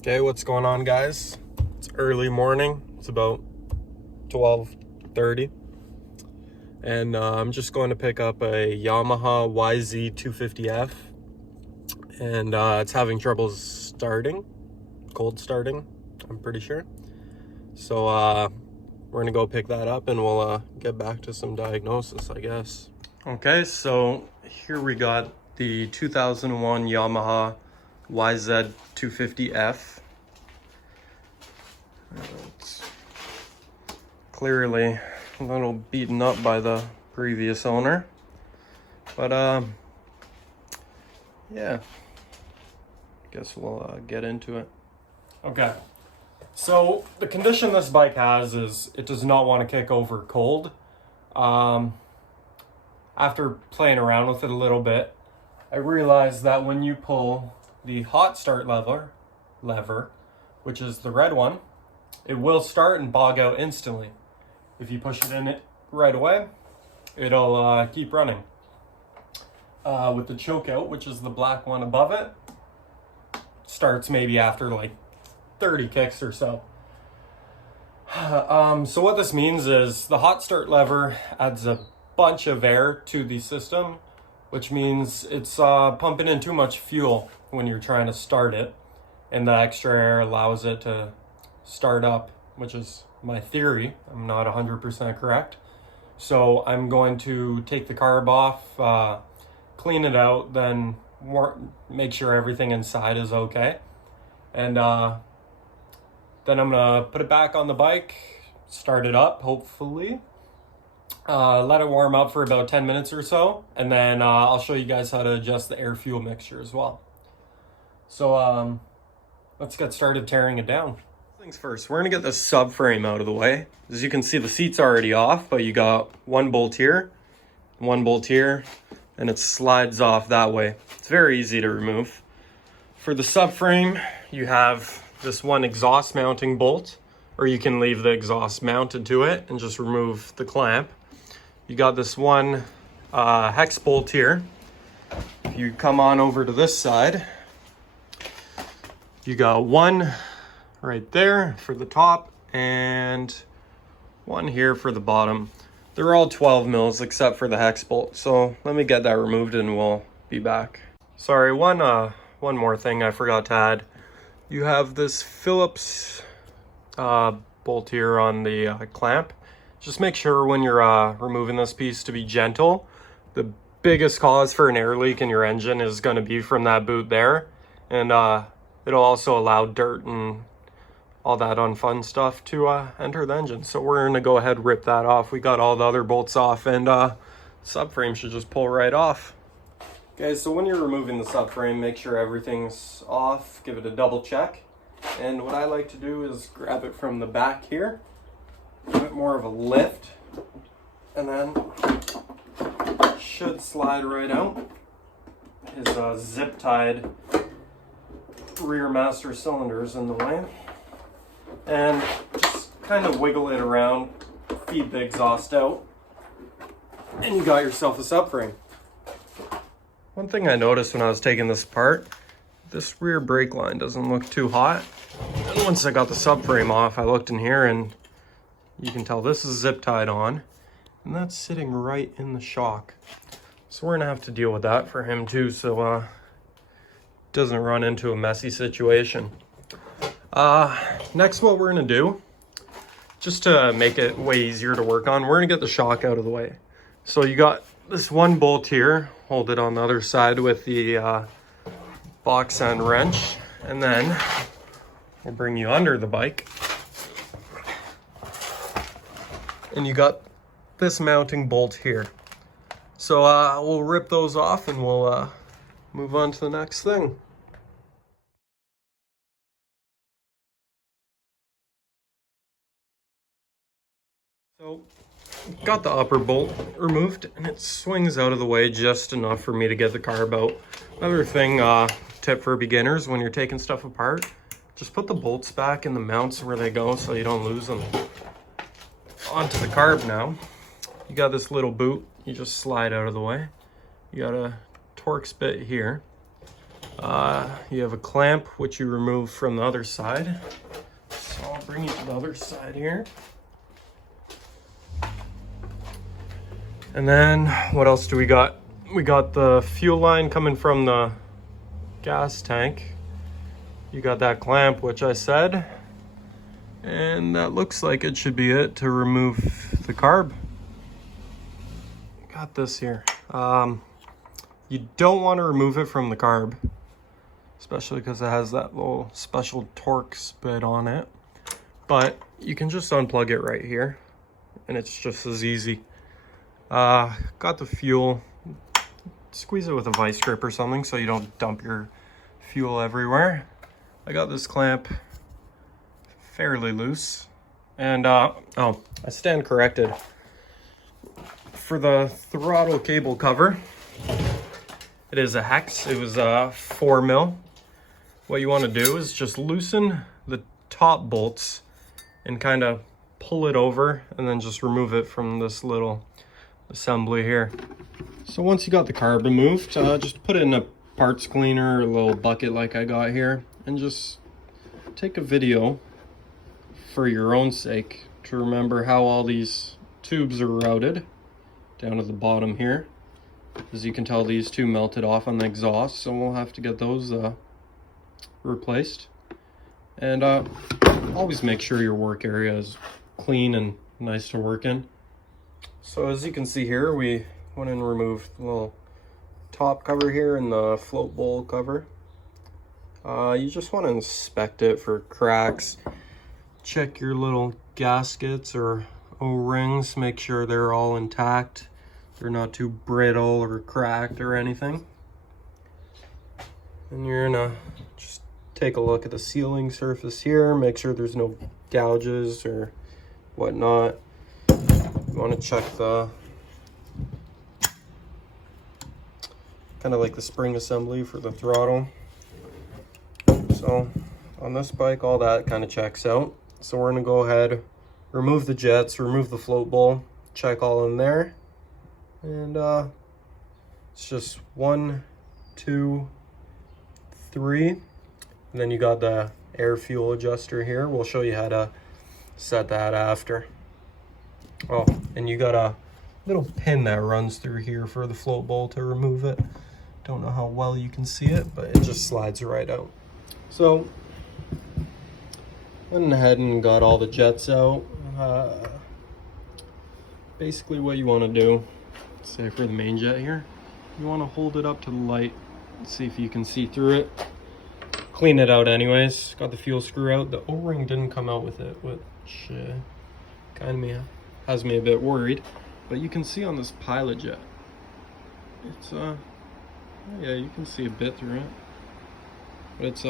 Okay, what's going on, guys? It's early morning. It's about 12:30, and I'm just going to pick up a Yamaha YZ250F, and it's having trouble starting, cold starting, I'm pretty sure. So we're gonna go pick that up, and we'll get back to some diagnosis, I guess. Okay, so here we got the 2001 Yamaha YZ250F. It's clearly a little beaten up by the previous owner, but yeah, guess we'll get into it. Okay, so the condition this bike has is it does not want to kick over cold. After playing around with it a little bit, I realized that when you pull the hot start lever, which is the red one, it will start and bog out instantly. If you push it in it right away, it'll keep running. With the choke out, which is the black one above it, starts maybe after like 30 kicks or so. So what this means is the hot start lever adds a bunch of air to the system, which means it's pumping in too much fuel when you're trying to start it, and the extra air allows it to start up, which is my theory. I'm not 100% correct. So I'm going to take the carb off, clean it out, then make sure everything inside is okay. And then I'm gonna put it back on the bike, start it up, hopefully. Let it warm up for about 10 minutes or so, and then I'll show you guys how to adjust the air fuel mixture as well. So let's get started tearing it down. Things first, we're gonna get the subframe out of the way. As you can see, the seat's already off, but you got one bolt here, and it slides off that way. It's very easy to remove. For the subframe, you have this one exhaust mounting bolt, or you can leave the exhaust mounted to it and just remove the clamp. You got this one hex bolt here. If you come on over to this side, you got one right there for the top and one here for the bottom. They're all 12 mils except for the hex bolt. So let me get that removed and we'll be back. Sorry, one more thing I forgot to add. You have this Phillips bolt here on the clamp. Just make sure when you're removing this piece to be gentle. The biggest cause for an air leak in your engine is going to be from that boot there, and it'll also allow dirt and all that unfun stuff to enter the engine. So we're going to go ahead and rip that off. We got all the other bolts off, and subframe should just pull right off. Okay, so when you're removing the subframe, make sure everything's off, give it a double check. And what I like to do is grab it from the back here, give it more of a lift, and then it should slide right out. His zip-tied rear master cylinder's in the way. And just kind of wiggle it around, feed the exhaust out, and you got yourself a subframe. One thing I noticed when I was taking this apart, this rear brake line doesn't look too hot. And once I got the subframe off, I looked in here and you can tell this is zip tied on, and that's sitting right in the shock. So we're gonna have to deal with that for him too, so it doesn't run into a messy situation. Next, what we're gonna do, just to make it way easier to work on, we're gonna get the shock out of the way. So you got this one bolt here, hold it on the other side with the box end wrench, and then we'll bring you under the bike. And you got this mounting bolt here. So we'll rip those off and we'll move on to the next thing. So got the upper bolt removed, and it swings out of the way just enough for me to get the carb out. Another thing, tip for beginners, when you're taking stuff apart, just put the bolts back in the mounts where they go so you don't lose them. Onto the carb now. You got this little boot, you just slide out of the way. You got a Torx bit here. You have a clamp, which you remove from the other side. So I'll bring you to the other side here. And then what else do we got? We got the fuel line coming from the gas tank. You got that clamp, which I said. And that looks like it should be it to remove the carb. Got this here. You don't want to remove it from the carb, especially because it has that little special torque spit on it. But you can just unplug it right here, and it's just as easy. Got the fuel. Squeeze it with a vice grip or something so you don't dump your fuel everywhere. I got this clamp fairly loose. And, oh, I stand corrected. For the throttle cable cover, it is a hex. It was 4 mil. What you want to do is just loosen the top bolts and kind of pull it over and then just remove it from this little assembly here. So once you got the carb removed, just put it in a parts cleaner or a little bucket like I got here, and just take a video for your own sake to remember how all these tubes are routed down to the bottom here. As you can tell, these two melted off on the exhaust, so we'll have to get those replaced. And always make sure your work area is clean and nice to work in. So as you can see here, we went and removed the little top cover here and the float bowl cover. You just want to inspect it for cracks. Check your little gaskets or O-rings, make sure they're all intact. They're not too brittle or cracked or anything. And you're gonna just take a look at the sealing surface here, make sure there's no gouges or whatnot. You want to check the kind of like the spring assembly for the throttle. So on this bike, all that kind of checks out. So we're gonna go ahead, remove the jets, remove the float bowl, check all in there. And it's just 1, 2, 3. And then you got the air fuel adjuster here. We'll show you how to set that after. Oh, and you got a little pin that runs through here for the float bowl to remove it. Don't know how well you can see it, but it just slides right out. So went ahead and got all the jets out. Basically what you want to do, say for the main jet here, you want to hold it up to the light, see if you can see through it. Clean it out anyways. Got the fuel screw out. The O-ring didn't come out with it, which kind of has me a bit worried. But you can see on this pilot jet, it's yeah, you can see a bit through it, but it's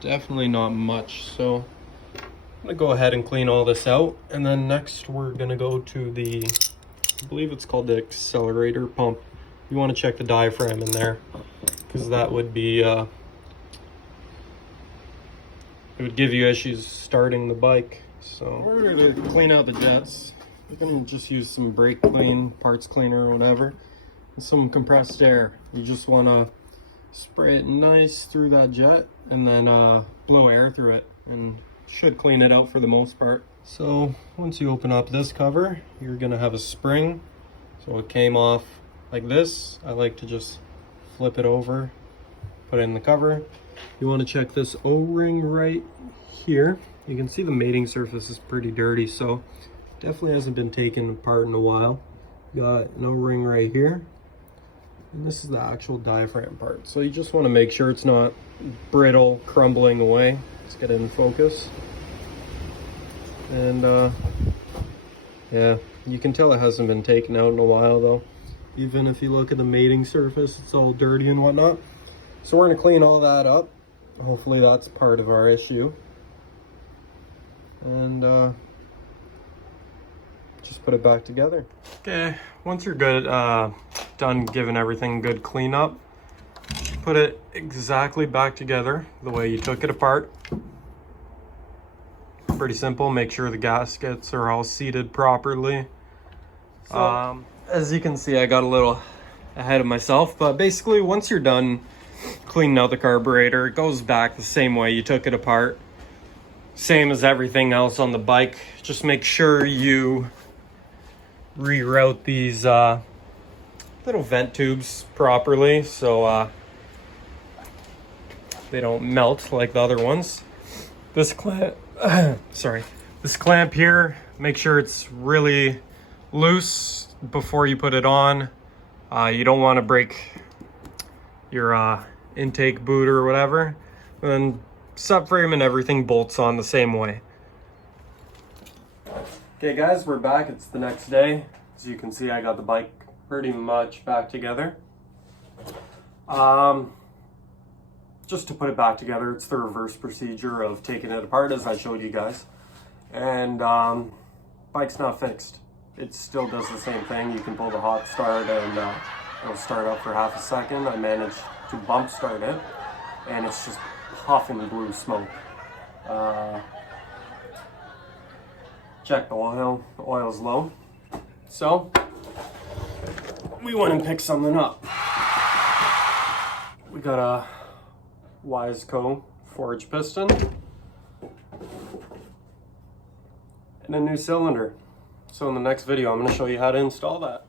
definitely not much. So I'm gonna go ahead and clean all this out, and then next we're gonna go to the, I believe it's called the accelerator pump. You want to check the diaphragm in there, because that would be it would give you issues starting the bike. So we're gonna clean out the jets. We're gonna just use some brake clean, parts cleaner, or whatever, and some compressed air. You just want to spray it nice through that jet and then blow air through it, and should clean it out for the most part. So once you open up this cover, you're gonna have a spring. So it came off like this. I like to just flip it over, put it in the cover. You want to check this O-ring right here. You can see the mating surface is pretty dirty, so definitely hasn't been taken apart in a while. Got an O-ring right here, and this is the actual diaphragm part. So you just want to make sure it's not brittle, crumbling away. Let's get it in focus. And yeah, you can tell it hasn't been taken out in a while though. Even if you look at the mating surface, it's all dirty and whatnot. So we're gonna clean all that up. Hopefully that's part of our issue. And just put it back together. Okay, once you're good, done giving everything good cleanup, put it exactly back together the way you took it apart. Pretty simple. Make sure the gaskets are all seated properly. So, as you can see, I got a little ahead of myself, but basically once you're done cleaning out the carburetor, it goes back the same way you took it apart. Same as everything else on the bike. Just make sure you reroute these little vent tubes properly so they don't melt like the other ones. This clamp, this clamp here, make sure it's really loose before you put it on. You don't want to break your intake boot or whatever. And then subframe and everything bolts on the same way. Okay guys, we're back. It's the next day. As you can see, I got the bike pretty much back together. Just to put it back together, it's the reverse procedure of taking it apart as I showed you guys. And bike's not fixed. It still does the same thing. You can pull the hot start and it'll start up for half a second. I managed to bump start it and it's just puffing blue smoke. Check the oil. The oil's low. So we went and picked something up. We got a YZ250F forged piston and a new cylinder. So in the next video, I'm going to show you how to install that.